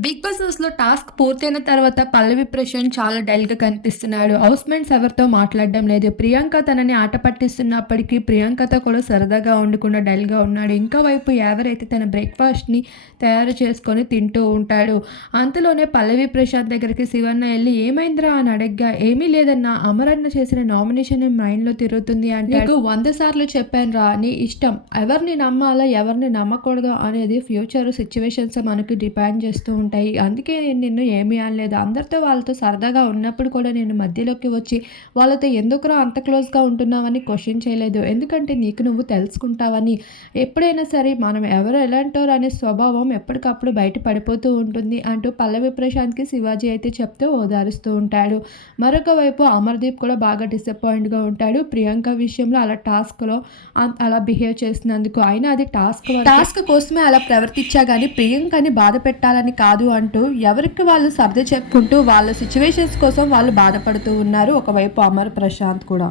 Big boss హౌస్లో task పూర్తయిన తర్వాత పల్లవి ప్రశాంత్ చాలా డల్గా కనిపిస్తున్నాడు. హౌస్ మేట్స్ ఎవరితో మాట్లాడడం లేదు. ప్రియాంక తనని ఆట పట్టిస్తున్నప్పటికీ ప్రియాంకతో కూడా సరదాగా ఉండకుండా డల్గా ఉన్నాడు. ఇంకా వైపు ఎవరైతే తన బ్రేక్ఫాస్ట్ని తయారు చేసుకొని తింటూ ఉంటాడు అంతలోనే పల్లవి ప్రశాంత్ దగ్గరికి శివన్న వెళ్ళి ఏమైందిరా? అని అడగ్గా ఏమీ లేదన్నా అమరన్న చేసిన నామినేషన్ మైండ్లో తిరుగుతుంది అంటే నీకు వంద సార్లు చెప్పాను రా నీ ఇష్టం. ఎవరిని నమ్మాలా ఎవరిని నమ్మకూడదు అనేది ఫ్యూచర్ సిచ్యువేషన్స్ మనకి డిపెండ్ చేస్తూ ఉంటాయి. ఉంటాయి. అందుకే నేను నిన్ను ఏమీ అనలేదు. అందరితో వాళ్ళతో సరదాగా ఉన్నప్పుడు కూడా నేను మధ్యలోకి వచ్చి వాళ్ళతో ఎందుకురా అంత క్లోజ్గా ఉంటున్నావని క్వశ్చన్ చేయలేదు. ఎందుకంటే నీకు నువ్వు తెలుసుకుంటావని. ఎప్పుడైనా సరే మనం ఎవరు ఎలాంటారు అనే స్వభావం ఎప్పటికప్పుడు బయట పడిపోతూ ఉంటుంది అంటూ పల్లవి ప్రశాంత్కి శివాజీ అయితే చెప్తూ ఓదారుస్తూ ఉంటాడు. మరొక వైపు అమర్దీప్ కూడా బాగా డిసప్పాయింట్గా ఉంటాడు. ప్రియాంక విషయంలో అలా టాస్క్లో అలా బిహేవ్ చేసినందుకు. అయినా అది టాస్క్ టాస్క్ కోసమే అలా ప్రవర్తించా కానీ ప్రియాంకని బాధ పెట్టాలని కాదు. కాదు అంటూ ఎవరికి వాళ్ళు సర్ది చెప్పుకుంటూ వాళ్ళ సిచ్యువేషన్స్ కోసం వాళ్ళు బాధపడుతూ ఉన్నారు. ఒకవైపు అమర్ ప్రశాంత్ కూడా.